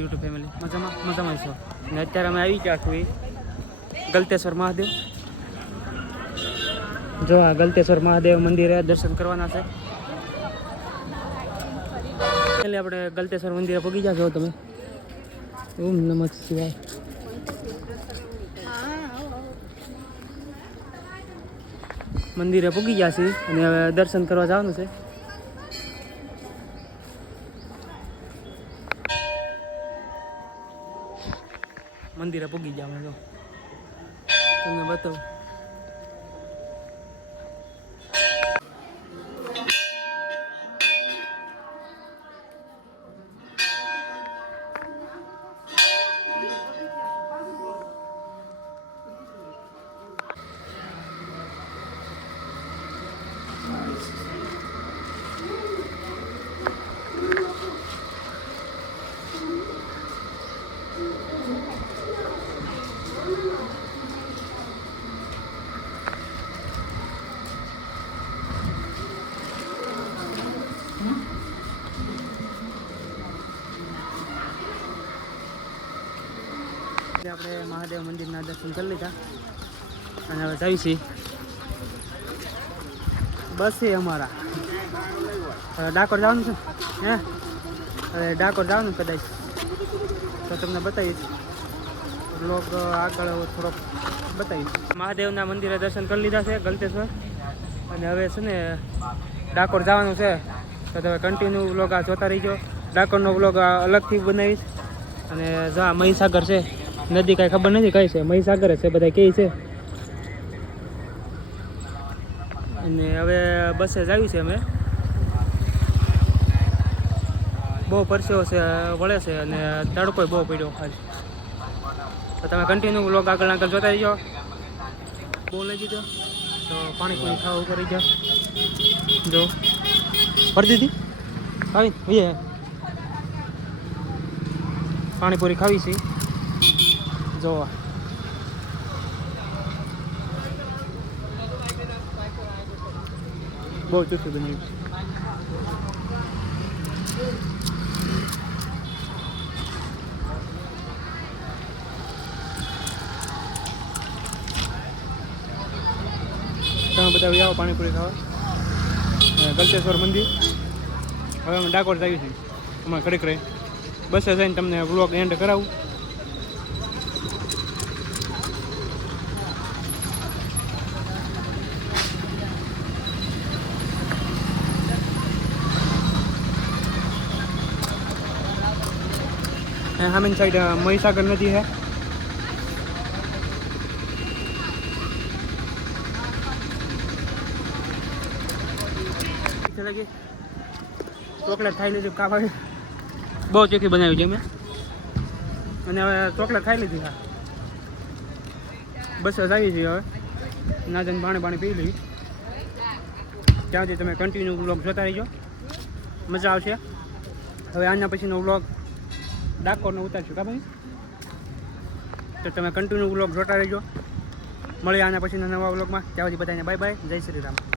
YouTube family મજામાં? મજામાં છો? ને અત્યારે અમે આવી ગયા છીએ ગલતેશ્વર મહાદેવ. જો આ ગલતેશ્વર મહાદેવ મંદિરે દર્શન કરવાના છે. એટલે આપણે ગલતેશ્વર મંદિરે પગી છો તમે? ઓમ નમઃ શિવાય. મંદિરે પગી ગયા છીએ અને હવે દર્શન કરવા જવાનું છે. મંદિરે પૂગી ગયા અમે તો તમને બતાવું. આપણે મહાદેવ મંદિરના દર્શન કરી લીધા. અને હવે જઈ છીએ. બસ છે અમારા. હવે ડાકોર જવાનું છે. હે? હવે ડાકોર જવાનું કદાચ. તો તમને બતાવીશ. બ્લોગ આગળ થોડોક બતાવીશ. મહાદેવના મંદિરે દર્શન કરી લીધા છે, ગલતેશ્વર. અને હવે છે ને ડાકોર જવાનું છે. તો તમે કન્ટિન્યુ વ્લોગ આ જોતા રહીજો. ડાકોરનો વ્લોગ અલગથી બનાવીશ. અને જો મહીસાગર છે નદી કાંઈ ખબર નથી કઈ છે, મહીસાગર છે બધા કહે છે. અને હવે બસે જ આવી છે અમે. બહુ પરસેવો છે, વળે છે અને તડકો બહુ પડ્યો ખાલી તો તમે કન્ટિન્યુ વ્લોગ આગળ આગળ જોતા રહીજો. બહુ લઈ દીધો. તો પાણી પૂરી ખાવા ઉપર રહી ગયા જો. ફરી દીધી? આવી પાણીપુરી ખાવી છે. જોવા. બહુ ચૂસું બની તમે બધા આવો પાણીપુરી ખાવા. ગલતેશ્વર મંદિર. હવે અમે ડાકોર જઈએ છીએ. અમારે ઘડીક રહી બસે જઈને તમને બ્લોક એન્ડ કરાવું. સામેની સાઈડ મહીસાગર નદી છે ચોકલેટ ખાઈ લીધું કાપા બહુ ચોખ્ખી બનાવી છે મેં અને હવે ચોકલેટ ખાઈ લીધી હા બસ જ આવી જઈએ હવે ના જઈને પાણી પાણી પી લઈ ત્યાંથી તમે કન્ટિન્યુ વ્લોગ જોતા રહેજો। મજા આવશે। હવે આના પછીનો વ્લોગ ડાકોરનો ઉતારશું, કા ભાઈ? તો તમે કન્ટિન્યુ વ્લોગ જોતા રહેજો. મળીએ આના પછીના નવા વ્લોગમાં ત્યાં સુધી બધાને બાય બાય જય શ્રી રામ.